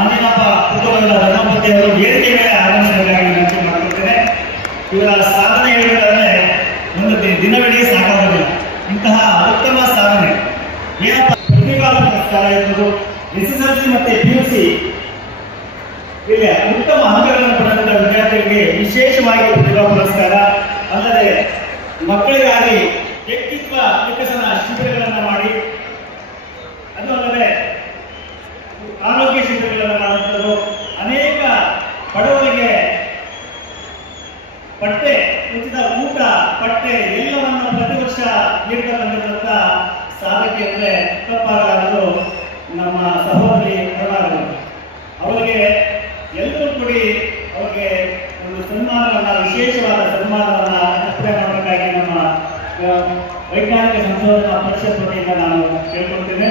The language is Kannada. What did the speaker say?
ಆಂಜನಪ್ಪ ಕುಟುಂಬದ ಧರ್ಮಪತಿಯವರು ವೇದಿಕೆ ಮೇಲೆ ಆಗಮಿಸಬೇಕಾಗಿ ವಿನಂತಿ ಮಾಡುತ್ತೇನೆ. ಇವರ ಸಾಧನೆ ಹೇಳಬೇಕಾದ್ರೆ ಒಂದು ದಿನವಿಡೀ ಸಾಕಾಗುವುದಿಲ್ಲ. ಇಂತಹ ಉತ್ತಮ ಸಾಧನೆ ಏನಪ್ಪ ಪ್ರತಿಭಾ ಪುರಸ್ಕಾರ ಇರುವುದು, SSLC ಮತ್ತು PUC ಉತ್ತಮ ಅಂಕಗಳನ್ನು ಪಡೆದ ವಿದ್ಯಾರ್ಥಿಗಳಿಗೆ ವಿಶೇಷವಾಗಿ ಪ್ರತಿಭಾ ಪುರಸ್ಕಾರ. ಅಲ್ಲದೆ ಮಕ್ಕಳಿಗಾಗಿ ವ್ಯಕ್ತಿತ್ವ ವಿಕಸನ ಶಿಬಿರಗಳನ್ನು ಮಾಡಿ, ಅದು ಅಲ್ಲದೆ ಆರೋಗ್ಯ ಶಿಬಿರಗಳನ್ನು ಮಾಡುವಂಥದ್ದು, ಅನೇಕ ಬಡವರಿಗೆ ಬಟ್ಟೆ, ಉಚಿತ ಊಟ, ಬಟ್ಟೆ ಎಲ್ಲವನ್ನು ಪ್ರತಿ ವರ್ಷ ನೀಡ್ತಾ ಬಂದಿರುವಂತ ಸಾಧಕಿ ಅಂದರೆ ತಪ್ಪಾಗಲಾರದು ನಮ್ಮ ಸಹೋದರಿ ಕರುಣಾರವರು. ಅವರಿಗೆ ಎಲ್ಲರೂ ಕೂಡಿ ಅವರಿಗೆ ಒಂದು ಸನ್ಮಾನವನ್ನ, ವಿಶೇಷವಾದ ಸನ್ಮಾನವನ್ನ ಅರ್ಪಣೆ ಮಾಡಬೇಕಾಗಿ ನಮ್ಮ ವೈಜ್ಞಾನಿಕ ಸಂಶೋಧನಾ ಪರಿಷತ್ ವತಿಯಿಂದ ನಾನು ಕೇಳ್ಕೊಳ್ತೇನೆ.